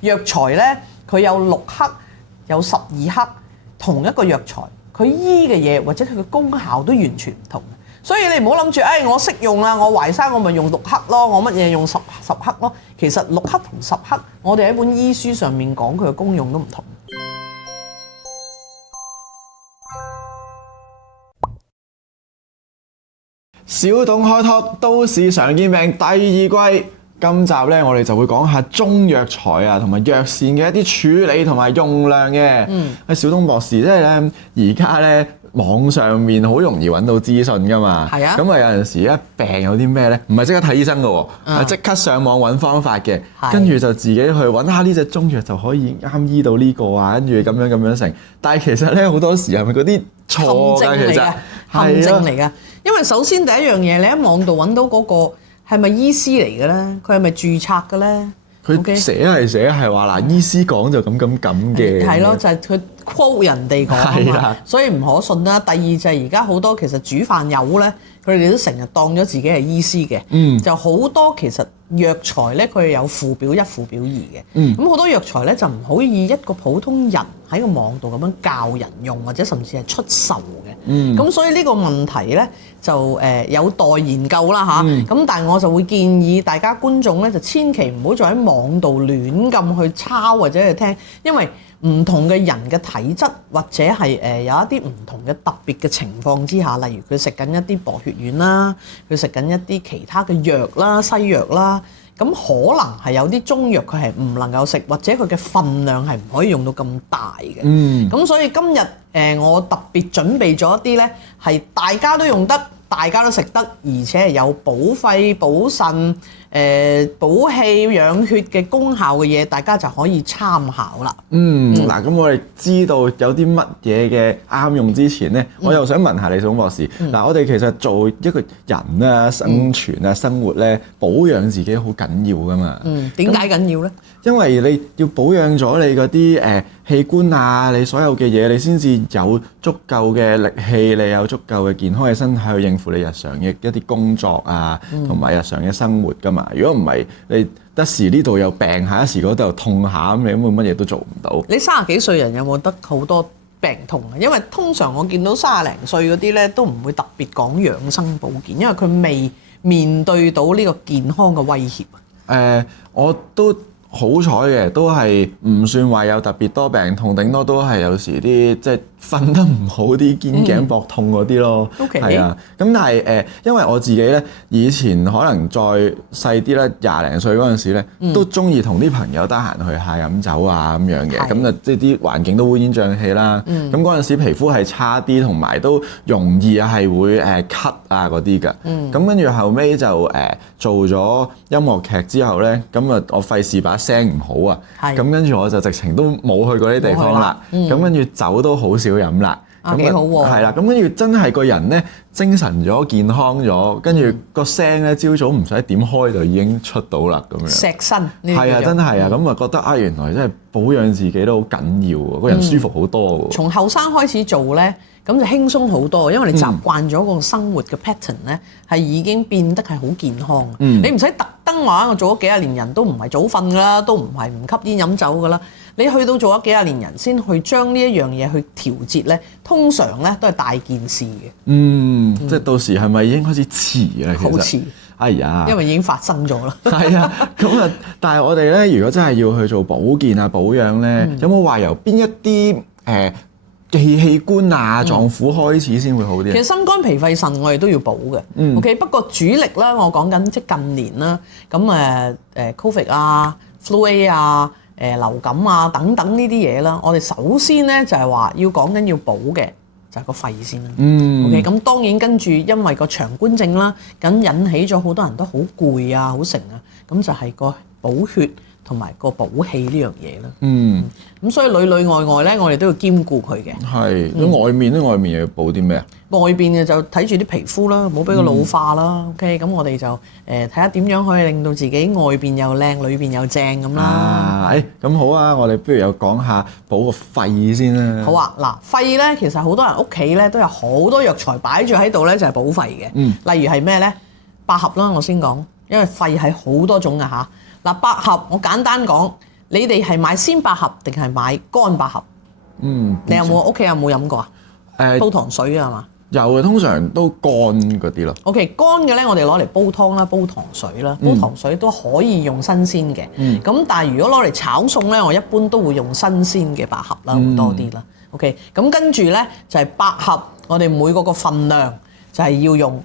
藥材咧，佢有6克，有12克，同一個藥材，佢醫嘅嘢或者佢嘅功效都完全唔同。所以你唔好諗住，我識用啦，我淮山我咪用6克咯，我乜嘢用十克咯。其實6克同10克，我哋喺本醫書上面講佢嘅功用都唔同。小董開拓都市常見病第2季，今集咧我哋就會講下中藥材啊同埋藥膳嘅一啲處理同埋用量嘅。小董博士，即係咧而家咧網上面好容易揾到資訊噶嘛。係啊。咁啊有陣時咧病有啲咩咧，唔係即刻睇醫生噶喎，係即刻上網揾方法嘅，跟住就自己去揾下呢隻中藥就可以啱醫到呢個啊，跟住咁樣成。但係其實咧好多時係咪嗰啲錯㗎？其實陷阱嚟㗎。因為首先第一樣嘢，你喺網度揾到嗰個係咪醫師嚟嘅咧？佢係咪註冊嘅咧？佢寫係話嗱，醫師講就咁嘅。係咯，就係佢 quote 人哋講啊嘛，所以唔可信啦。第二就係而家好多其實煮飯友咧，佢哋都成日當咗自己係醫師嘅，就好多其實藥材咧佢有附表1、附表2嘅，咁好多藥材咧就唔可以一個普通人喺個網度咁樣教人用，或者甚至係出售嘅，咁所以呢個問題咧就有待研究啦嚇。咁但係我就會建議大家觀眾咧就千祈唔好再喺網度亂咁去抄或者去聽，因為唔同嘅人嘅體質或者係有一啲唔同嘅特別嘅情況之下，例如佢食緊一啲薄血丸啦，佢食緊一啲其他嘅藥啦、西藥啦，咁可能係有啲中藥佢係唔能夠食，或者佢嘅分量係唔可以用到咁大嘅。咁所以今日我特別準備咗一啲呢，係大家都用得、大家都食得，而且係有補肺、補腎、補氣養血嘅功效嘅嘢，大家就可以參考啦。嗱，咁我哋知道有啲乜嘢嘅啱用之前呢，我又想問下你，董博士。嗱，我哋其實做一個人啊、生存啊、生活咧，保養自己好緊要噶嘛。點解緊要呢？因為你要保養咗你嗰啲器官啊，你所有嘅嘢，你先至有足夠嘅力氣，你有足夠嘅健康嘅身體去應付你日常嘅一啲工作啊，同埋日常嘅生活噶嘛。如果唔係，你得時呢度又病下，一時嗰度又痛下，咁你根本乜嘢都做唔到。你30幾歲人有冇得好多病痛啊？因為通常我見到30零歲嗰啲咧，都唔會特別講養生保健，因為佢未面對到呢個健康嘅威脅。我都好彩嘅，都係唔算話有特別多病痛，頂多都係有時啲即係瞓得唔好啲肩頸膊痛嗰啲咯。係啊，咁但係因為我自己咧，以前可能再細啲咧，20零歲嗰陣時咧，都中意同啲朋友得閒去下飲酒啊咁樣嘅，咁就即係啲環境都烏煙瘴氣啦。咁嗰陣時皮膚係差啲，同埋都容易係會咳啊嗰啲㗎。咁跟住後尾就做咗音樂劇之後咧，咁啊我費事把聲唔好啊，咁跟住我就直情都冇去過啲地方啦。咁跟住酒都好少飲啦。幾好喎。係啦，咁跟住真係個人咧精神咗、健康咗，跟住個聲咧朝早唔使點開就已經出到啦咁樣。錫身係啊，真係啊，咁啊覺得啊原來真係保養自己都好緊要喎，個人舒服好多喎。從後生開始做咧，咁就輕鬆好多，因為你習慣咗個生活嘅 pattern 咧，係已經變得係好健康。你唔使特登話我做咗幾廿年人都唔係早瞓㗎啦，都唔係唔吸煙飲酒㗎啦。你去到做咗幾廿年人先去將呢一樣嘢去調節咧，通常咧都係大件事嘅。即係到時係咪已經開始遲啦？好遲。哎呀，因為已經發生咗啦。係啊，咁啊，但係我哋咧，如果真係要去做保健啊、保養咧，有冇話由邊一啲器官啊、臟腑開始先會好啲？其實心肝脾肺腎我哋都要補嘅。OK， 不過主力啦，我講緊即係近年啦，咁Covid 啊、Flu A 啊、流感啊等等呢啲嘢啦，我哋首先咧就係話要講緊要補嘅就係個肺先啦。OK， 咁當然跟住因為個長官症啦，咁引起咗好多人都好攰啊、好成啊，咁就係個補血同埋個補氣呢樣嘢啦。咁所以裏裏外外咧，我哋都要兼顧佢嘅。係，咁外面又要補啲咩啊？外邊嘅就睇住啲皮膚啦，唔好俾佢老化啦。OK，咁我哋就睇下點樣可以令到自己外邊又靚，裏邊又正咁啦。咁好啊，我哋不如又講下補個肺先啦。好啊，嗱，肺咧其實好多人屋企咧都有好多藥材擺住喺度咧，就係補肺嘅。例如係咩咧？百合啦，我先講，因為肺係好多種㗎嚇。嗱，百合我簡單講，你哋係買鮮百合定係買乾百合？你有冇屋企有冇飲過啊？煲糖水啊係嘛？有嘅，通常都乾嗰啲咯。OK， 乾嘅咧，我哋攞嚟煲湯啦、煲糖水啦，煲糖水都可以用新鮮嘅。咁但係如果攞嚟炒餸咧，我一般都會用新鮮嘅百合啦，會多啲啦。OK， 咁跟住咧就係百合，我哋每個份量就係要用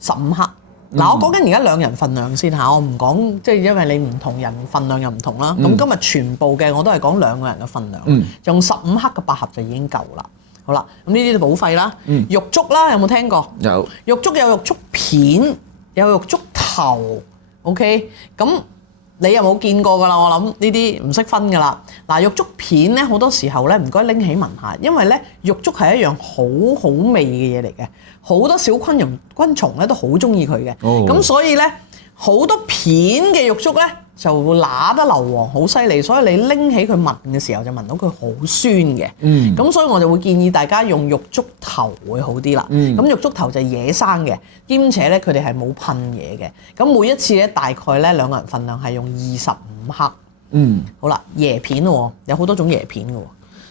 15克。嗱，我講緊而家兩人份量先嚇，我唔講即係因為你唔同人份量又唔同啦。咁今日全部嘅我都係講兩個人嘅份量，用15克嘅百合就已經夠啦。好啦，咁呢啲都補肺啦。玉竹啦，有冇聽過？有。玉竹有玉竹片，有玉竹頭。OK， 咁你有冇見過㗎啦？我諗呢啲唔識分㗎啦。嗱，玉竹片咧好多時候咧唔該拎起聞下，因為咧玉竹係一樣好好味嘅嘢嚟嘅，好多小昆蟲咧都好中意佢嘅。咁所以咧好多片嘅玉竹咧就會揦得硫磺好犀利，所以你拎起佢聞嘅時候就聞到佢好酸嘅。咁所以我就會建議大家用玉竹頭會好啲啦。咁玉竹頭就係野生嘅，兼且咧佢哋係冇噴嘢嘅。咁每一次咧大概咧兩個人份量係用25克。好啦，椰片喎，有好多種椰片嘅喎。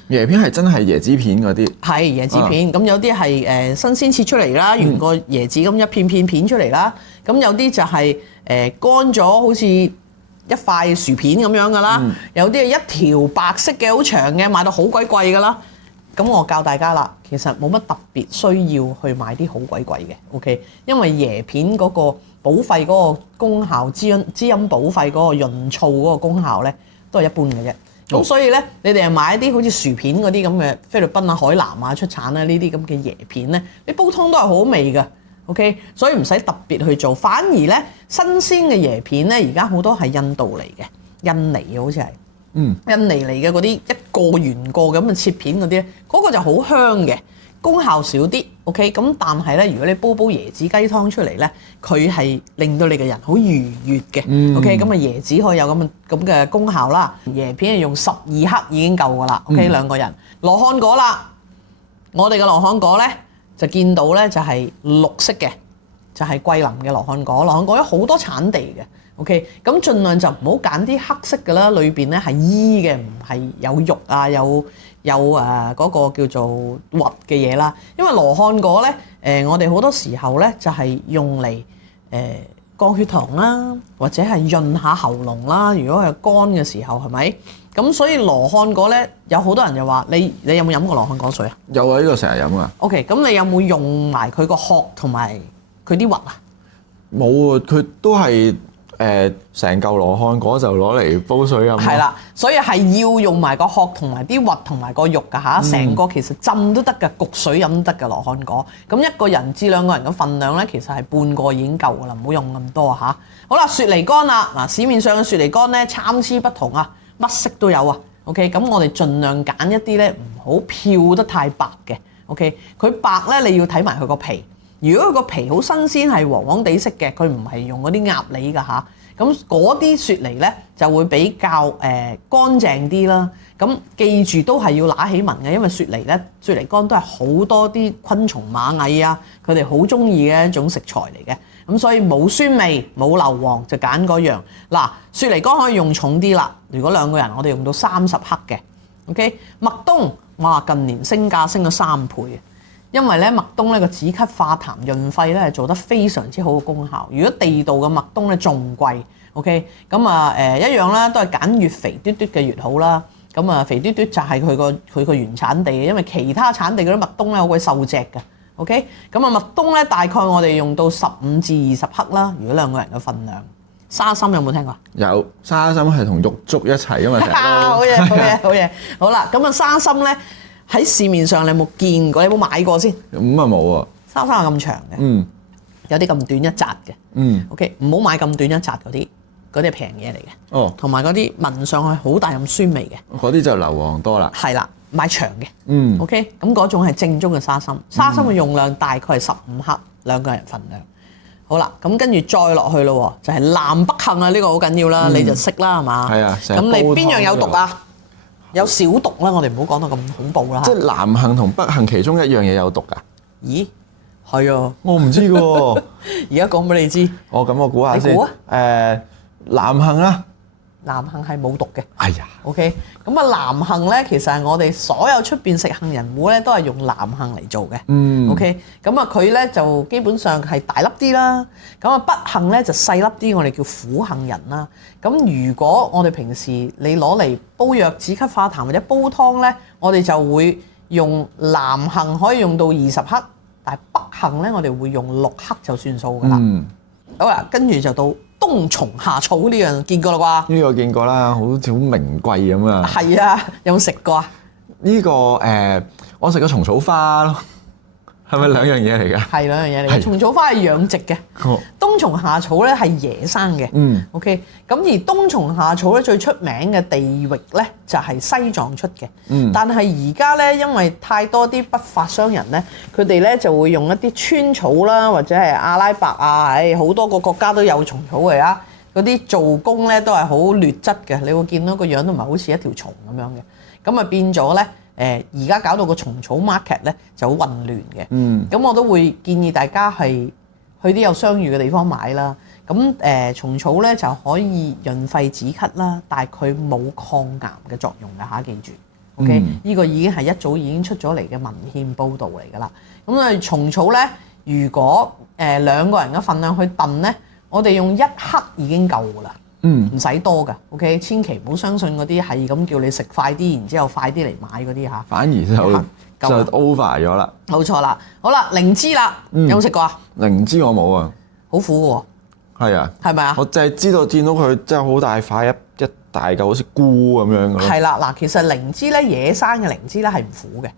椰片係真係椰子片嗰啲，係椰子片。咁有啲係新鮮切出嚟啦，原個椰子咁一片片片出嚟啦。咁有啲就係乾咗，好似一塊薯片咁樣㗎啦。有啲係一條白色嘅好長嘅，買到好鬼貴㗎啦。咁我教大家啦，其實冇乜特別需要去買啲好鬼貴嘅 ，OK？ 因為椰片嗰個補肺嗰個功效、滋陰補肺嗰個潤燥嗰個功效咧，都係一般嘅啫。咁所以咧，你哋係買一啲好似薯片嗰啲咁嘅菲律賓啊、海南啊出產咧呢啲咁嘅椰片咧，你煲湯都係好味㗎。OK， 所以唔使特別去做，反而咧新鮮嘅椰片咧，而家好多係印度嚟嘅，印尼嘅好似係，印尼嚟嘅嗰啲一個圓個咁嘅切片嗰啲咧，嗰個就好香嘅，功效少啲。OK， 咁但係咧，如果你煲椰子雞湯出嚟咧，佢係令到你嘅人好愉悅嘅。OK， 咁啊椰子可以有咁嘅功效啦。椰片係用12克已經夠㗎啦。OK，兩個人。羅漢果啦，我哋嘅羅漢果咧。就見到咧，就係綠色嘅，就係桂林嘅羅漢果。羅漢果有好多產地嘅 ，OK， 咁盡量就唔好揀啲黑色嘅啦，裏邊咧係衣嘅，唔係有肉啊，有嗰個叫做核嘅嘢啦。因為羅漢果咧，我哋好多時候咧就係用嚟降血糖啦，或者係潤下喉嚨啦。如果係乾嘅時候，係咪？咁所以羅漢果咧，有好多人就話你有冇飲過羅漢果水啊？有啊，呢個成日飲啊。OK， 咁你有冇用埋佢個殼同埋佢啲核啊？冇喎，佢都係成嚿羅漢果就攞嚟煲水飲。係啦，所以係要用埋個殼同埋啲核同埋個肉㗎嚇，成個其實浸都得㗎，焗水飲都得㗎羅漢果。咁一個人至兩個人嘅份量咧，其實係半個已經夠㗎啦，唔好用咁多嚇。好啦，雪梨乾啦，嗱市面上嘅雪梨乾咧參差不同啊。乜色都有啊 ，OK， 咁我哋盡量揀一啲咧唔好漂得太白嘅 ，OK， 佢白咧你要睇埋佢個皮，如果佢個皮好新鮮係黃黃地色嘅，佢唔係用嗰啲鴨梨㗎嚇，咁嗰啲雪梨咧就會比較乾淨啲啦。咁記住都係要揦起聞嘅，因為雪梨乾都係好多啲昆蟲螞蟻啊，佢哋好中意嘅一種食材嚟嘅。咁所以冇酸味冇硫磺就揀嗰樣。嗱，雪梨乾可以用重啲啦。如果兩個人我哋用到30克嘅 ，OK。麥冬哇近年升價升咗3倍啊，因為咧麥冬咧個止咳化痰潤肺咧係做得非常之好嘅功效。如果地道嘅麥冬咧仲貴 ，OK。咁啊一樣啦，都係揀越肥嘟嘟嘅越好啦。咁啊肥嘟嘟就係佢個原產地嘅，因為其他產地嗰啲麥冬咧好鬼瘦隻嘅。OK， 咁啊麥冬咧大概我哋用到15至20克啦。如果兩個人嘅份量，沙參有冇聽過？有，沙參係同玉竹一齊，因為成日都好嘢，好嘢，好嘢。好啦，咁啊沙參咧喺市面上你有冇見過？你有冇買過先？咁啊冇喎。沙參係咁長嘅，有啲咁短一紮嘅。OK， 唔好買咁短一紮嗰啲係平嘢嚟嘅。哦，同埋嗰啲聞上去好大咁酸味嘅。嗰啲就硫磺多啦。係啦。買長嘅，OK， 咁嗰種係正宗嘅沙參，沙參嘅用量大概係15克，兩個人份量。好啦，咁跟住再落去咯，就係南北杏啊，呢個好緊要啦，你就識啦係嘛？係啊，咁你邊樣有毒啊？有小毒啦，我哋唔好講到咁恐怖啦。即係南杏同北杏其中一樣嘢有毒㗎？咦，係啊，我唔知㗎喎。而家講俾你知。咁我估下先。你估啊？南杏啦。南杏係冇毒嘅。哎呀，OK，咁啊南杏咧，其實係我哋所有出邊食杏仁糊咧，都係用南杏嚟做嘅。OK，咁啊佢咧就基本上係大粒啲啦。咁啊北杏咧就細粒啲，我哋叫苦杏仁啦。咁如果我哋平時你攞嚟煲藥止咳化痰或者煲湯咧，我哋就會用南杏可以用到20克，但係北杏咧我哋會用6克就算數㗎啦。好啦，跟住就到冬蟲夏草呢樣見過啦啩？呢個見過啦，好似好名貴咁啊！係啊，有冇食過啊？呢個我食過蟲草花咯，係咪兩樣嘢嚟㗎？係兩樣嘢嚟嘅。蟲草花係養殖嘅，冬蟲夏草咧係野生嘅。OK，咁而冬蟲夏草咧最出名嘅地域咧就係西藏出嘅。但係而家咧因為太多啲不法商人咧，佢哋咧就會用一啲川草啦，或者係阿拉伯啊，好多個國家都有蟲草嘅啊。嗰啲做工咧都係好劣質嘅，你會見到個樣都唔係好似一條蟲咁樣嘅。咁啊變咗咧而家搞到個蟲草 market 咧就好混亂嘅。咁我都會建議大家係去啲有商譽嘅地方買啦。咁蟲草咧就可以潤肺止咳啦，但係佢冇抗癌嘅作用㗎嚇，記住。OK，呢個已經係一早已經出咗嚟嘅文獻報導嚟㗎啦。咁啊蟲草咧，如果2個人嘅份量去燉咧，我哋用1克已經夠㗎啦。唔使多㗎。OK， 千祈唔好相信嗰啲係咁叫你食快啲，然之後快啲嚟買嗰啲嚇。反而就 over 咗啦。冇錯啦。好啦，靈芝啦，有冇食過啊？靈芝我冇啊。好苦喎。係啊。係咪啊？我淨係知道見到佢真係好大塊一大嚿，好似菇咁樣嘅。係啦，嗱，其實靈芝咧，野生嘅靈芝咧係唔苦嘅。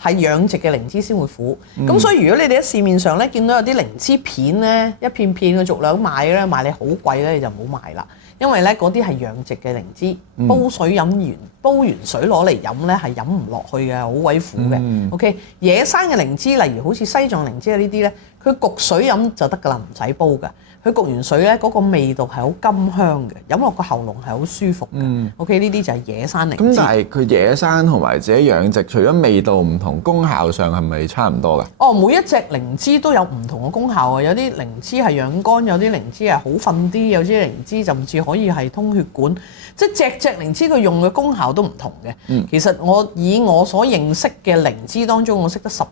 係養殖嘅靈芝先會苦。咁所以如果你哋喺市面上咧見到有啲靈芝片咧，一片片嘅逐兩買咧，賣你好貴咧，你就唔好買啦。因為咧嗰啲係養殖嘅靈芝，煲水飲完，煲完水攞嚟飲咧係飲唔落去嘅，好鬼苦嘅。OK， 野生嘅靈芝，例如好似西藏靈芝啊呢啲咧，佢焗水飲就得㗎啦，唔使煲㗎。佢焗完水咧，嗰個味道係好甘香嘅，飲落個喉嚨係好舒服嘅。OK， 呢啲就係野生靈芝。咁但係佢野生同埋自己養殖，除咗味道唔同，功效上係咪差唔多㗎？哦，每一隻靈芝都有唔同嘅功效啊！有啲靈芝係養肝，有啲靈芝係好瞓啲，有啲靈芝甚至可以係通血管，即係隻靈芝佢用嘅功效都唔同嘅。其實以我所認識嘅靈芝當中，我識得17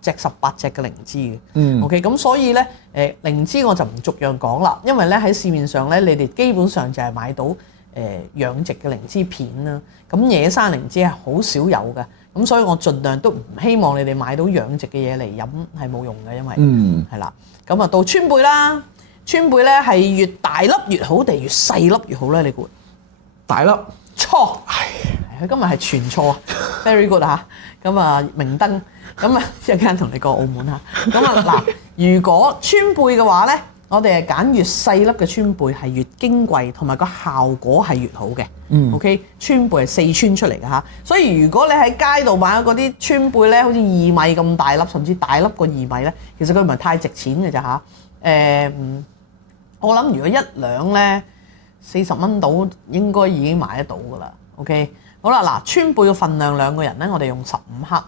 隻、18隻嘅靈芝嘅。OK， 咁所以咧靈芝我就唔逐樣講啦，因為咧喺市面上咧，你哋基本上就係買到養殖嘅靈芝片啦。咁野生靈芝係好少有嘅，咁所以我盡量都唔希望你哋買到養殖嘅嘢嚟飲係冇用嘅，因為係啦。咁啊到川貝啦，川貝咧係越大粒越好定越細粒越好咧？你估？大粒。錯。佢今日係全錯，very good 嚇。咁啊明燈，咁啊一陣間同你過澳門嚇。咁啊嗱，如果川貝嘅話咧，我哋係揀越細粒嘅川貝係越矜貴，同埋個效果係越好嘅。OK， 川貝係四川出嚟嘅嚇，所以如果你喺街度買嗰啲川貝咧，好似薏米咁大粒，甚至大粒過薏米咧，其實佢唔係太值錢嘅咋嚇。我諗如果1兩咧40蚊到，應該已經買得到㗎啦。OK， 好啦，嗱，川貝嘅份量2個人咧，我哋用15克，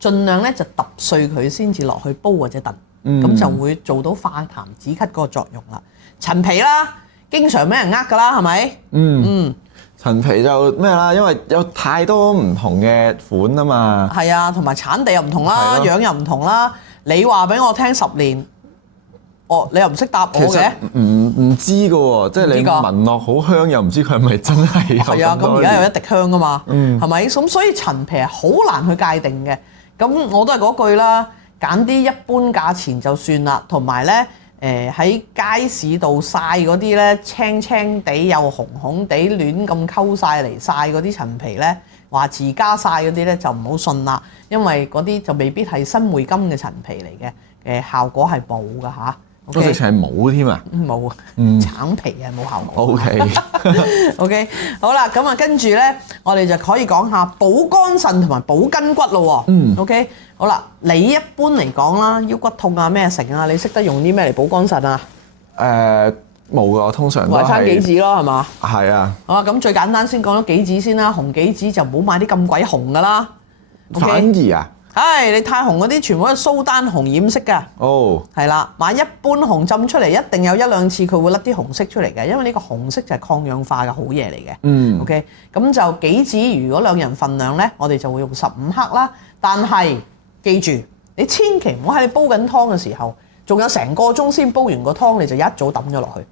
盡量咧就揼碎佢先至落去煲或者燉，咁就會做到化痰止咳嗰個作用啦。陳皮啦，經常俾人呃㗎啦，係咪？陳皮就咩啦？因為有太多唔同嘅款啊嘛。係啊，同埋產地又唔同啦，樣又唔同啦。你話俾我聽10年。你又唔識答我嘅？其實唔知㗎喎，即係你聞落好香，又唔知佢係咪真係有咁多年。係啊，咁而家有一滴香㗎嘛，係咪？咁所以陳皮係好難去界定嘅。咁我都係嗰句啦，揀啲一般價錢就算啦。同埋咧，喺街市度晒嗰啲咧，青青地又紅紅地亂咁溝晒嚟晒嗰啲陳皮咧，話自家晒嗰啲咧就唔好信啦，因為嗰啲就未必係新會金嘅陳皮嚟嘅，效果係冇㗎嚇。都直情係冇添啊！冇啊，橙皮係冇效果。OK， 好啦，咁啊跟住咧，我哋就可以講下補肝腎同埋補筋骨咯喎。OK， 好啦，你一般嚟講啦，腰骨痛啊咩成啊，你識得用啲咩嚟補肝腎啊？冇㗎，我通常都係淮山杞子咯，係嘛？係啊。好啊，咁最簡單先講咗杞子先啦，紅杞子就唔好買啲咁鬼紅㗎啦。反而啊，你太紅嗰啲全部都係蘇丹紅染色㗎。哦，係啦，買一般紅浸出嚟一定有一兩次佢會甩啲紅色出嚟嘅，因為呢個紅色就係抗氧化嘅好嘢嚟嘅。OK， 咁就杞子如果兩人份量呢，我哋就會用15克啦。但係記住，你千祈唔好喺你煲緊湯嘅時候，仲有成個鐘先煲完個湯，你就一早抌咗落去。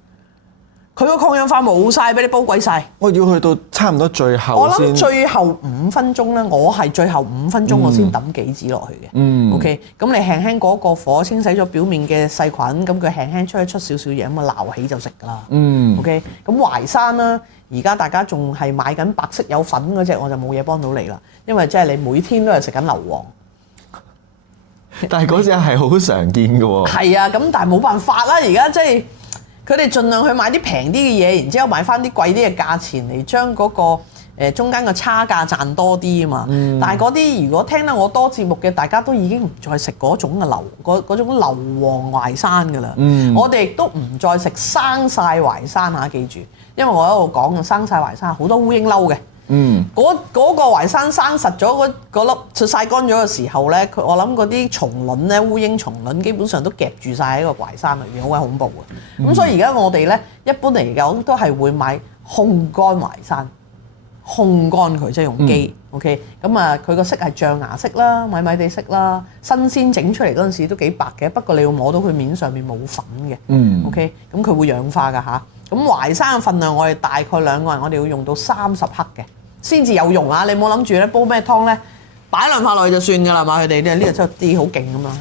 佢個抗氧化冇晒，俾你煲鬼晒。我要去到差唔多最後先。我諗最後5分鐘咧，我係最後5分鐘我先抌杞子落去嘅。OK， 咁你輕輕嗰個火清洗咗表面嘅細菌，咁佢輕輕出少少嘢，咁啊撈起就食㗎啦。OK， 咁淮山啦，而家大家仲係買緊白色有粉嗰隻，我就冇嘢幫到你啦，因為即係你每天都係食緊硫磺。但係嗰隻係好常見㗎喎。係啊，咁但係冇辦法啦，而家即係。佢哋盡量去買啲平啲嘅嘢，然之後買翻啲貴啲嘅價錢嚟將嗰個中間個差價賺多啲啊嘛。但係嗰啲如果聽得我多節目嘅，大家都已經唔再食嗰種嘅嗰種硫磺淮山㗎啦。我哋亦都唔再食生晒淮山嚇，記住，因為我喺度講嘅生晒淮山好多烏蠅嬲嘅。嗰個淮山生實咗嗰粒曬乾咗嘅時候咧，我諗嗰啲蟲卵咧，烏蠅蟲卵基本上都夾住晒喺個淮山裏邊，好鬼恐怖嘅。咁所以而家我哋咧一般嚟講都係會買烘乾淮山，烘乾佢即係用機。OK， 咁啊佢個色係象牙色啦，米米地色啦，新鮮整出嚟嗰陣時都幾白嘅，不過你要摸到佢面上面冇粉嘅。OK， 咁佢會氧化㗎嚇。咁淮山嘅份量我哋大概2個人，我哋要用到30克嘅。先至有用啊！你冇諗住咧煲咩湯咧，擺兩塊落去就算㗎啦嘛！佢哋呢個真係啲好勁咁樣嚇，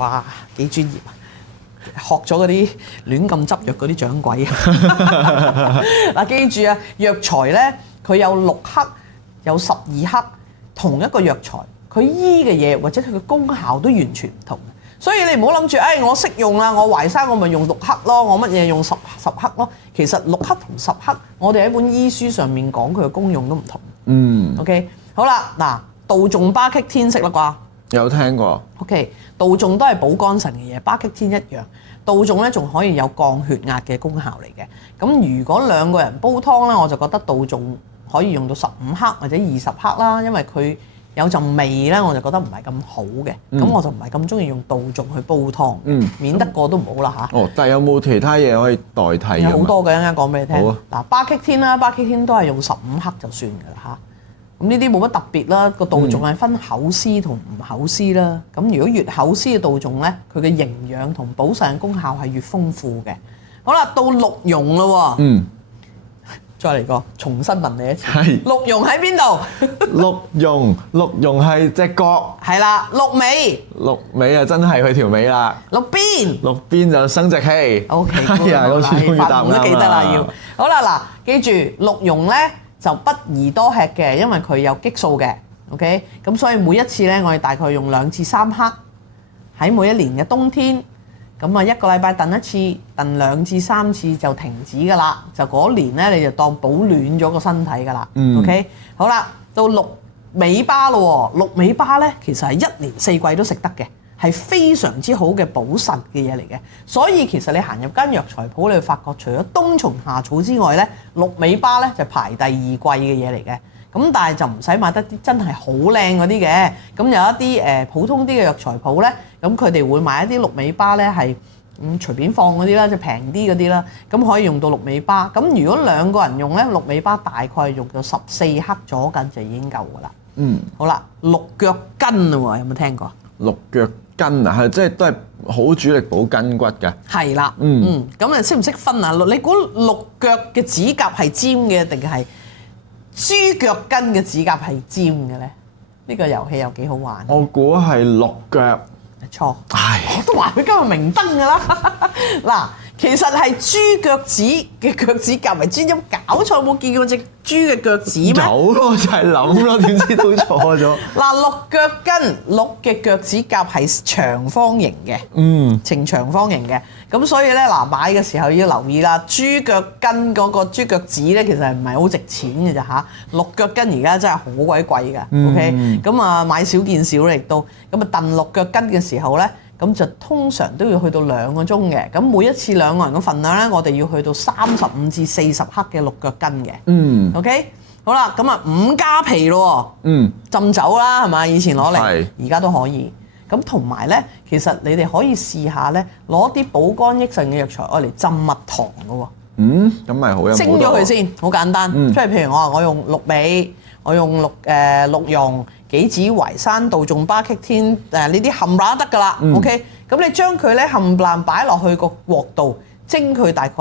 哇幾專業啊！學咗嗰啲亂咁執藥嗰啲掌櫃啊！嗱，記住啊，藥材咧佢有6克，有12克，同一個藥材佢醫嘅嘢或者佢嘅功效都完全唔同。所以你唔好諗住，我識用啦，我淮山我咪用6克咯，我乜嘢用10克咯。其實6克同10克，我哋喺本醫書上面講佢嘅功用都唔同。OK， 好啦，嗱，杜仲巴戟天識啦啩？有聽過。OK， 杜仲都係補肝腎嘅嘢，巴戟天一樣。杜仲咧仲可以有降血壓嘅功效嚟嘅。咁如果2個人煲湯咧，我就覺得杜仲可以用到15克或者20克啦，因為佢有陣味咧，我就覺得唔係咁好嘅，咁我就唔係咁中意用杜仲去煲湯，免得過都唔好啦嚇。但係有冇其他嘢可以代替？有好多嘅，一陣間講俾你聽。好啊。嗱，巴戟天啦，巴戟天都係用15克就算㗎啦嚇。咁呢啲冇乜特別啦，個杜仲係分厚絲同唔厚絲啦。咁如果越厚絲嘅杜仲咧，佢嘅營養同補腎功效係越豐富嘅。好啦，到鹿茸啦喎。再嚟過，重新問你一次。係。鹿茸喺邊度？鹿茸係隻角。係啦，鹿尾。鹿尾啊，真係佢條尾啦。鹿邊。鹿邊就生殖器。OK，係啊，好似終於答啱啦。都記得啦，要。好啦，嗱，記住鹿茸咧就不宜多吃嘅，因為佢有激素嘅。OK，咁所以每一次咧，我哋大概用2至3克，喺每一年嘅冬天。咁啊，1個禮拜燉一次，燉2至3次就停止㗎啦。就嗰年咧，你就當保暖咗個身體㗎啦。OK， 好啦，到鹿尾巴咯喎，鹿尾巴咧其實係1年4季都食得嘅，係非常之好嘅補腎嘅嘢嚟嘅。所以其實你行入間藥材鋪，你會發覺除咗冬蟲夏草之外咧，鹿尾巴咧就排第2貴嘅嘢嚟嘅。咁但係就唔使買得啲真係好靚嗰啲嘅，咁有一啲普通啲嘅藥材鋪咧，咁佢哋會買一啲鹿尾巴咧係隨便放嗰啲啦，即係平啲嗰啲啦，咁可以用到鹿尾巴。咁如果2個人用咧，鹿尾巴大概用到14克左右就已經夠㗎啦。好啦，鹿腳筋啊喎，有冇聽過？鹿腳筋啊，係即係都係好主力補筋骨㗎。係啦，咁你識唔識分啊？你估鹿腳嘅指甲係尖嘅定係豬腳筋嘅指甲係尖嘅咧？呢個遊戲又幾好玩。我估係鹿腳。錯。我都話佢今日明燈㗎啦。嗱，其實係豬腳趾嘅腳趾甲為尖，有冇搞錯？冇見過隻豬嘅腳趾咩？有咯，就係諗咯，點知都錯咗。嗱，鹿腳筋，鹿嘅腳趾甲係長方形嘅，呈長方形嘅。咁所以咧，嗱，買嘅時候要留意啦。豬腳筋嗰個豬腳趾咧，其實係唔係好值錢嘅咋嚇？鹿腳筋而家真係好鬼貴㗎。OK，咁啊買少見少咧亦都。咁啊燉鹿腳筋嘅時候咧，咁就通常都要去到2個鐘嘅。咁每一次2個人嘅份量咧，我哋要去到35至40克嘅鹿腳筋嘅。OK，好啦，咁啊5加皮咯，浸酒啦係嘛？以前攞嚟，而家都可以。咁同埋咧，其實你哋可以試下咧，攞啲補肝益腎嘅藥材愛嚟浸蜜糖嘅喎。咁咪好飲。蒸咗佢先，好簡單。即係譬如我話我用鹿尾，我用鹿茸、杞子、淮山、杜仲、巴戟天呢啲冚唪唥得㗎啦。OK， 咁你將佢咧冚唪唥擺落去個鑊度蒸佢大概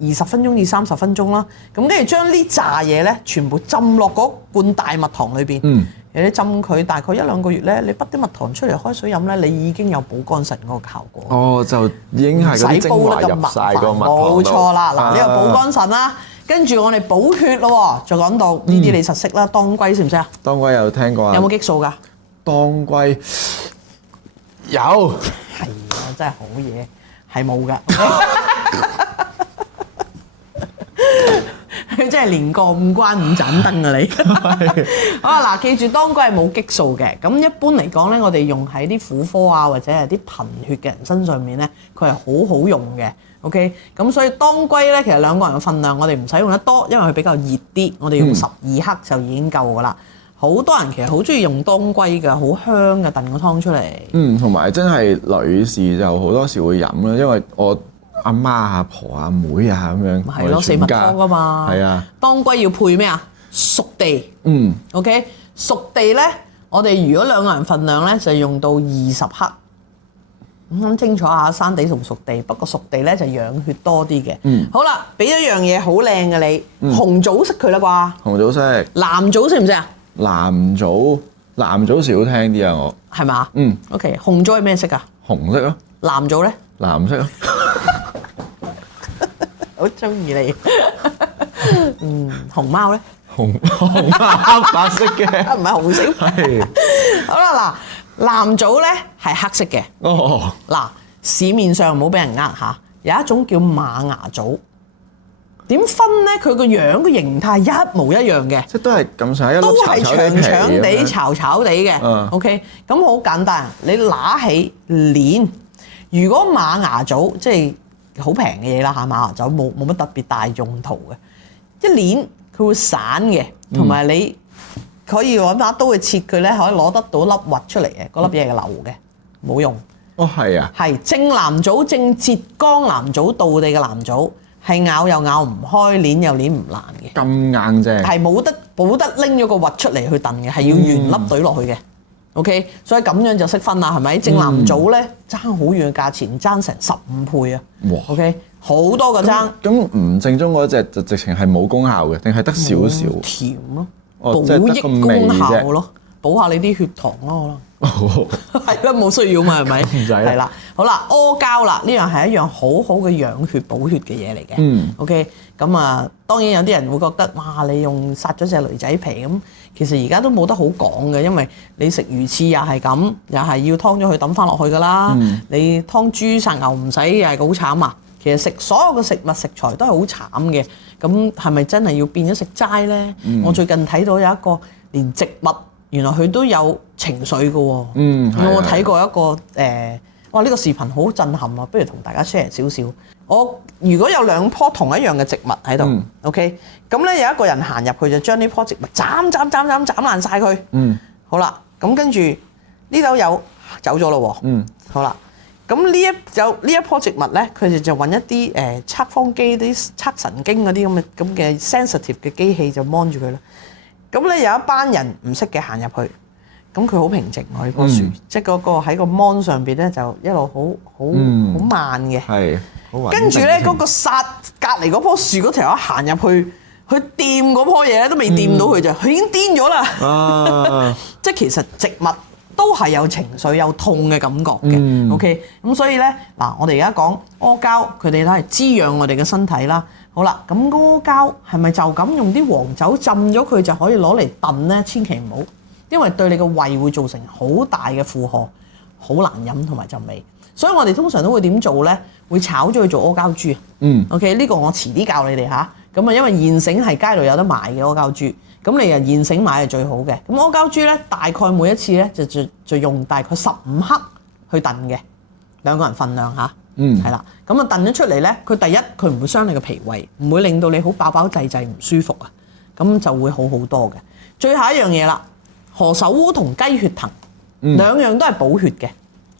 20分鐘至30分鐘啦。咁跟住將呢扎嘢咧全部浸落嗰罐大蜜糖裏邊。你浸佢大概1-2個月咧，你滗啲蜜糖出嚟開水飲咧，你已經有補肝腎嗰個效果。哦，就已經係嗰啲精華入曬個蜜糖度。冇錯啦，嗱呢個補肝腎啦，跟住我哋補血咯，就講到呢啲你實識啦，當歸識唔識啊？當歸有聽過啊？有冇激素㗎？當歸有。係啊，真係好嘢，係冇㗎。佢真係連過5關5盞燈啊！你好啊嗱，記住當歸係冇激素嘅。咁一般嚟講咧，我哋用喺啲婦科啊或者係啲貧血嘅人身上面咧，佢係好好用嘅。OK，咁所以當歸咧，其實2個人嘅份量，我哋唔使用得多，因為佢比較熱啲，我哋用12克就已經夠噶啦。好多人其實好中意用當歸㗎，好香嘅燉個湯出嚟。同埋真係女士就好多時會飲啦，因為我阿媽、阿婆、阿妹啊咁樣，係咯，四物湯啊嘛。係啊，當歸要配咩啊？熟地。OK， 熟地咧，我哋如果2個人份量咧，就用到20克。咁清楚下生地同熟地，不過熟地咧就養血多啲嘅。好啦，俾咗樣嘢好靚嘅你，紅棗識佢啦啩？紅棗識。藍棗識唔識啊？藍棗少聽啲啊，我係嘛？OK， 紅棗係咩色啊？紅色咯。藍棗咧？藍色咯。好中意你。熊貓咧？熊貓白色嘅，唔係紅色。係。好啦，嗱，藍棗咧係黑色嘅。哦。嗱，市面上唔好俾人呃嚇，有一種叫馬牙棗。點分咧？佢個樣個形態一模一樣嘅，即係都係咁上下一粒長長地、巢巢地嘅。OK， 咁好簡單，你拿起攣。如果馬牙棗即係好平嘅嘢啦嚇，馬牙棗冇乜特別大用途嘅，一攣佢會散嘅，同埋你可以揾把刀去切佢咧，可以攞得到粒核出嚟嘅，嗰粒嘢係流嘅，冇用。哦，係啊，係正藍棗，正浙江藍棗道地嘅藍棗，係咬又咬唔開，攣又攣唔爛嘅。咁硬啫？係冇得拎咗個核出嚟去燉嘅，係要原粒懟落去嘅。OK， 所以咁樣就識分啦，係咪？正藍棗咧爭好遠嘅價錢，爭成15倍啊！哇 OK， 好多個爭。咁唔正宗嗰隻就直情係冇功效嘅，定係得少少？甜咯，補益功效咯，補下你啲血糖咯，係啦，冇需要嘛，係咪？唔使。係啦，好啦，阿膠啦，呢樣係一樣好好嘅養血補血嘅嘢嚟嘅。OK， 咁啊，當然有啲人會覺得，哇！你用殺咗隻騾仔皮咁。其實而家都冇得好講嘅，因為你食魚翅又係咁，又係要劏咗佢抌翻落去㗎啦。你劏豬殺牛唔使，又係好慘啊！其實食所有嘅食物食材都係好慘嘅。咁係咪真係要變咗食齋呢？我最近睇到有一個連植物原來佢都有情緒嘅喎。我睇過一個哇！呢個視頻好震撼啊！不如同大家 share 少少。我如果有2棵同一樣嘅植物喺度，OK， 咁咧有一個人行入去就將呢棵植物斬爛晒佢。好啦，咁跟住呢度有走咗咯喎。好啦，咁呢一棵植物咧，佢哋就揾一啲測謊機、啲測神經嗰啲咁嘅 sensitive 嘅機器就 mon 住佢啦。咁咧有一班人唔識嘅行入去。咁佢好平靜喎，呢棵樹，即係嗰個喺個 mon 上邊咧就一路好慢嘅。係，跟住咧嗰個殺隔離嗰棵樹嗰條友行入去，佢掂嗰棵嘢咧都未掂到佢咋，佢已經癲咗啦。即係其實植物都係有情緒、有痛嘅感覺嘅。OK， 咁所以咧嗱，我哋而家講阿膠，佢哋都係滋養我哋嘅身體啦。好啦，咁阿膠係咪就咁用啲黃酒浸咗佢就可以攞嚟燉咧？千祈唔好。因為對你個胃會造成好大嘅負荷，好難飲同埋陣味，所以我哋通常都會點做咧？會炒咗去做阿膠豬。OK， 呢個我遲啲教你哋嚇。咁啊，因為現成係街度有得賣嘅阿膠豬，咁你啊現成買係最好嘅。咁阿膠豬咧，大概每一次咧就用大概15克去燉嘅，2個人份量嚇。係啦，咁啊燉咗出嚟咧，佢第一佢唔會傷你個脾胃，唔會令到你好飽飽滯滯唔舒服啊。咁就會好好多嘅。最後一樣嘢啦，何首烏同雞血藤兩樣都係補血嘅。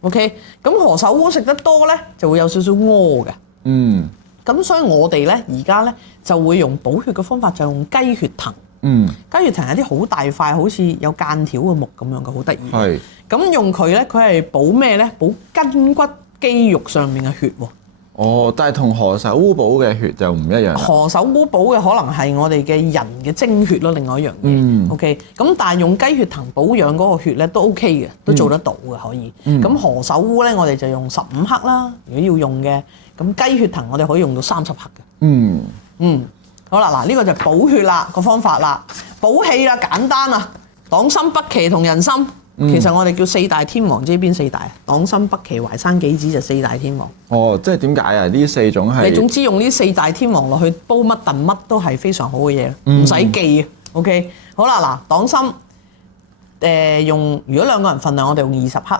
OK， 咁何首烏食得多咧就會有少少屙嘅。咁所以我哋咧而家咧就會用補血嘅方法，就用雞血藤。雞血藤係啲好大塊，好似有間條嘅木咁樣嘅，好得意。係。咁用佢咧，佢係補咩咧？補筋骨肌肉上面嘅血喎。哦，但係同何首烏補嘅血就唔一樣。何首烏補嘅可能係我哋嘅人嘅精血咯，另外一樣嘢。OK， 咁但係用雞血藤保養嗰個血咧都 OK 嘅，都做得到嘅可以。咁何首烏咧，我哋就用15克啦。如果要用嘅，咁雞血藤我哋可以用到30克嘅。好啦，嗱呢個就補血啦個方法啦，補氣啦簡單啊，黨參北芪同人參。其實我哋叫四大天王，知邊四大啊？黨參北芪淮山杞子就四大天王。哦，即係點解啊？呢四種係你總之用呢四大天王落去煲乜燉乜都係非常好嘅嘢，唔使記啊。OK， 好啦，嗱黨參用如果兩個人份量，我哋用20克；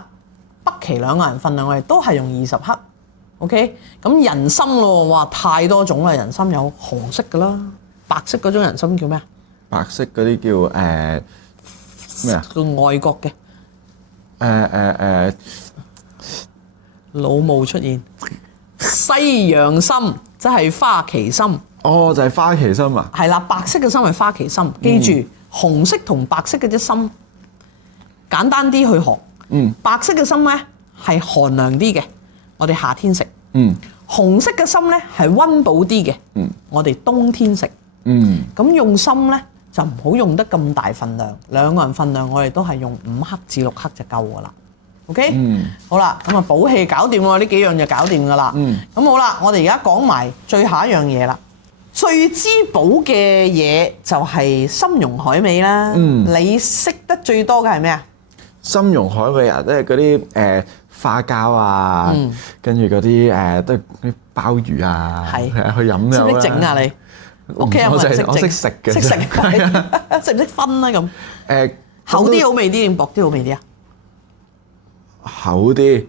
北芪兩個人份量，我哋都係用20克。OK， 咁人參咯，哇太多種啦！人參有紅色㗎啦，白色嗰種人參叫咩啊？白色嗰啲叫咩啊？叫外國嘅。腦霧出現，西洋參即係花旗參。哦，就係花旗參啊！係啦，白色嘅參係花旗參，記住紅色同白色嘅隻參，簡單啲去學。白色嘅參咧係寒涼啲嘅，我哋夏天食。紅色嘅參咧係溫補啲嘅，我哋冬天食。咁用參咧就唔好用得咁大份量，兩個人份量我哋都係用5克至6克就夠噶啦。OK，好啦，咁啊補氣搞掂喎，呢幾樣就搞掂噶啦。咁好啦，我哋而家講埋最後一樣嘢啦。最滋補嘅嘢就係參茸海味啦。你識得最多嘅係咩啊？參茸海味啊，即係嗰啲花膠啊，跟住嗰啲都係啲鮑魚啊，係去飲嘅。識唔識整啊你？屋企有冇人識整？我識食嘅。識食，識唔識分啊咁？厚啲好味啲定薄啲好味啲啊？厚啲。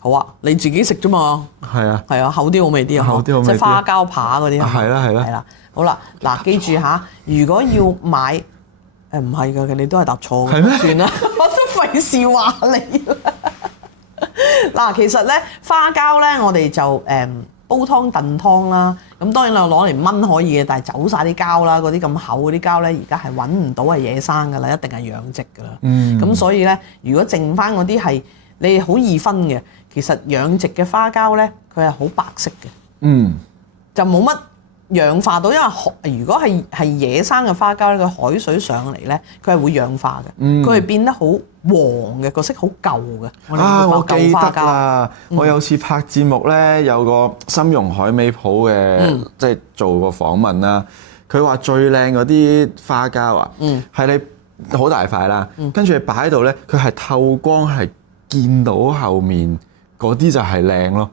好啊，你自己食啫嘛。係啊。係啊，厚啲好味啲啊。厚啲好味啲。即係花膠扒嗰啲。係啦係啦。係啦。好啦，嗱記住下，如果要買唔係㗎，你都係答錯嘅。係咩？算啦，我都費事話你啦。嗱，其實咧花膠咧，我哋就煲湯燉湯啦，咁當然啦攞嚟炆可以嘅，但係走晒啲膠啦，嗰啲咁厚嗰啲膠咧，而家係揾唔到係野生㗎啦，一定係養殖㗎啦。咁所以咧，如果剩翻嗰啲係你好易分嘅，其實養殖嘅花膠咧，佢係好白色嘅，就冇乜氧化到，因為如果係野生嘅花膠咧，佢海水上嚟咧，佢係會氧化嘅，佢係變得好黃嘅，個色好舊嘅。我記得啦，我有次拍節目咧，有個參茸海味鋪嘅，即係做個訪問啦。佢話最靚嗰啲花膠啊，係你好大塊啦，跟住你擺喺度咧，佢係透光，係見到後面嗰啲就係靚咯。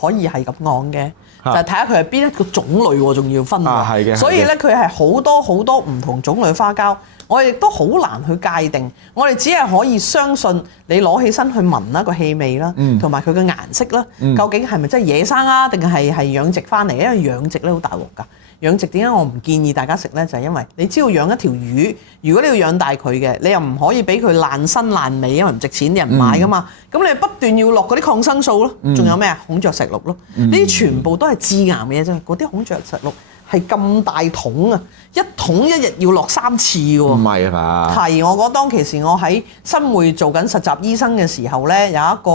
可以係咁講嘅，就係睇下佢係邊一個種類喎，仲要分喎。係嘅。所以咧，佢係好多好多唔同種類花膠，我哋都好難去界定。我哋只係可以相信你攞起身去聞啦個氣味啦，同埋佢嘅顏色啦，究竟係咪真係野生啊，定係養殖翻嚟？因為養殖咧好大鑊㗎。養殖點解我唔建議大家食呢？就係因為你只要養一條魚，如果你要養大佢嘅，你又唔可以俾佢爛身爛尾，因為唔值錢，啲人唔買㗎嘛。咁你不斷要落嗰啲抗生素咯，仲有咩啊？孔雀石綠咯，呢啲全部都係致癌嘅嘢啫。嗰啲孔雀石綠係咁大桶啊，一桶一日要落3次嘅喎。唔係嘛？係，我覺得當其時我喺新會做緊實習醫生嘅時候呢，有一個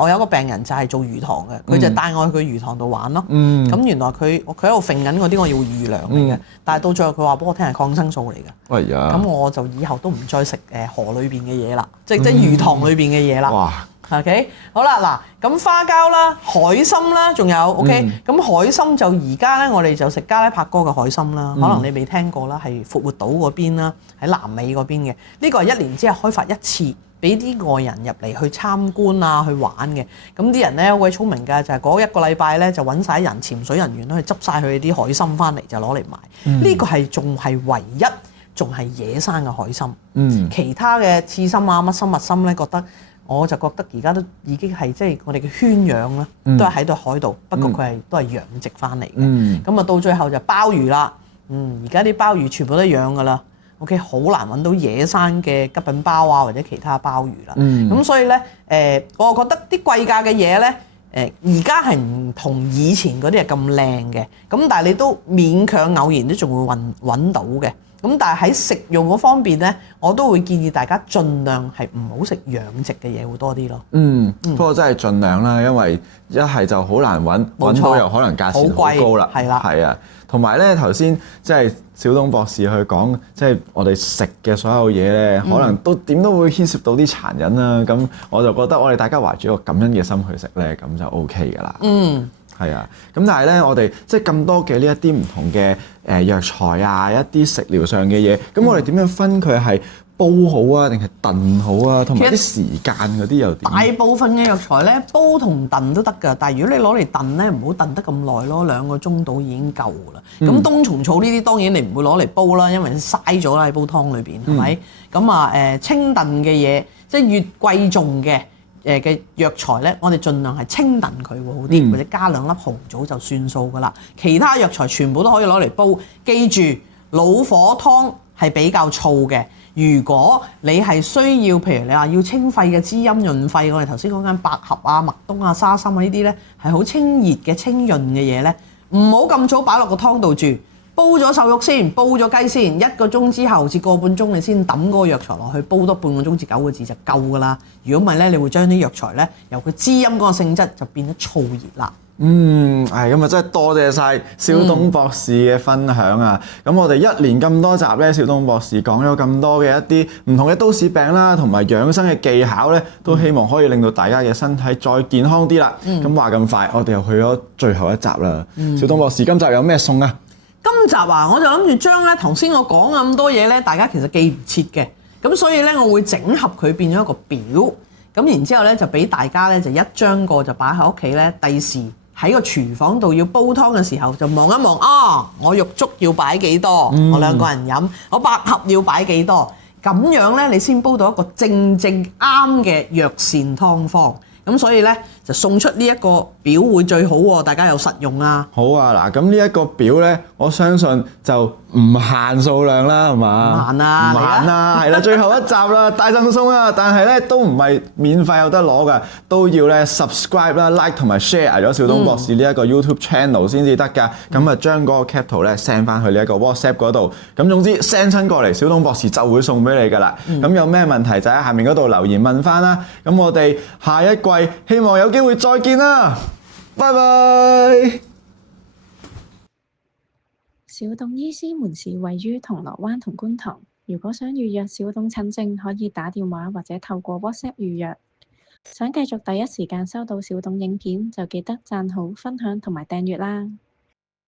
我有一個病人就係做魚塘嘅，佢就帶我去佢魚塘度玩咯。咁原來佢喺度揈緊嗰啲我要預糧嚟嘅，但係到最後佢話俾我聽係抗生素嚟嘅。係啊。咁我就以後都唔再食河裏邊嘅嘢啦，即係魚塘裏邊嘅嘢啦。哇！OK， 好啦，嗱，咁花膠啦、海參啦，仲有 OK，咁海參就而家咧，我哋就食加拉柏哥嘅海參啦，可能你未聽過啦，係復活島嗰邊啦，喺南美嗰邊嘅，呢個係1年之後開發一次，俾啲外人入嚟去參觀啊，去玩嘅。咁啲人咧好鬼聰明㗎，就係嗰1個禮拜咧就揾晒人潛水人員去執晒佢啲海參翻嚟，就攞嚟賣。呢個係仲係唯一仲係野生嘅海參。其他嘅刺參啊、乜參、物參咧，我就覺得而家都已經係即係我哋嘅圈養啦，都係喺度海度，不過佢係都係養殖翻嚟嘅。咁啊到最後就鮑魚啦，而家啲鮑魚全部都養㗎啦。OK， 好難揾到野生嘅吉品鮑啊，或者其他鮑魚啦。咁所以咧，我覺得啲貴價嘅嘢咧，而家係唔同以前嗰啲係咁靚嘅。咁但係你都勉強偶然都仲會揾到嘅。咁但係喺食用嗰方面咧，我都會建議大家盡量係唔好食養殖嘅嘢會多啲咯。不過真係盡量啦，因為一係就好難揾到又可能價錢好高啦。係啊，同埋咧頭先即係小東博士去講，即係我哋食嘅所有嘢咧，可能都點都會牽涉到啲殘忍啦。咁我就覺得我哋大家懷住一個感恩嘅心去食咧，咁就 OK 㗎啦。係啊，咁但係咧，我哋即係咁多嘅呢一啲唔同嘅藥材啊，一啲食療上嘅嘢，咁我哋點樣分佢係煲好啊，定係燉好啊？同埋啲時間嗰啲又點？大部分嘅藥材咧，煲同燉都得㗎，但係如果你攞嚟燉咧，唔好燉得咁耐咯，2個鐘到已經夠㗎啦。咁冬蟲草呢啲當然你唔會攞嚟煲啦，因為嘥咗啦喺煲湯裏邊，係咪？咁啊清燉嘅嘢，即係越貴重嘅藥材咧，我哋盡量係清燉佢會好啲，或者加2粒紅棗就算數㗎啦。其他藥材全部都可以攞嚟煲。記住，老火湯係比較燥嘅。如果你係需要，譬如你話要清肺嘅滋陰潤肺，我哋頭先講緊百合啊、麥冬啊、沙參啊呢啲咧，係好清熱嘅清潤嘅嘢咧，唔好咁早擺落個湯度住。煲咗瘦肉先，煲咗雞先，1個鐘之後至個半鐘你先抌嗰個藥材落去，煲多半個鐘至9個字就夠㗎啦。如果唔係咧，你會將啲藥材咧由佢滋陰嗰個性質就變得燥熱啦。係咁啊！真係多謝晒小東博士嘅分享啊！咁我哋一連咁多集咧，小東博士講咗咁多嘅一啲唔同嘅都市病啦，同埋養生嘅技巧咧，都希望可以令到大家嘅身體再健康啲啦。咁話咁快，我哋又去咗最後一集啦。小東博士，今集有咩餸啊？今集啊，我就諗住將咧頭先我講咁多嘢咧，大家其實記唔切嘅，咁所以咧我會整合佢變咗一個表，咁然之後咧就俾大家咧就一張個就擺喺屋企咧，第時喺個廚房度要煲湯嘅時候就望一望啊，我玉竹要擺幾多，我2個人飲，我百合要擺幾多，咁樣咧你先煲到一個正啱嘅藥膳湯方。咁所以咧就送出呢一個表會最好喎，大家有實用啊！好啊，嗱，咁呢一個表咧，我相信就唔限數量啦，係嘛？唔限啊！唔限啊，係啦，最後一集啦，大贈送啊！但係咧都唔係免費有得攞㗎，都要咧 subscribe 啦、like 同埋 share 咗小東博士呢一個 YouTube channel 先至得㗎。咁啊將嗰個 cap 圖咧 send 翻去呢一個 WhatsApp 嗰度。咁總之 send 親過嚟，小東博士就會送俾你㗎啦。咁有咩問題就喺下面嗰度留言問翻啦。咁我哋下一季希望有機會再見啦，拜拜。小董醫師門市位於銅鑼灣同觀塘，如果想預約小董診症，可以打電話或者透過 WhatsApp 預約。想繼續第一時間收到小董影片，就記得讚好、分享同埋訂閱啦。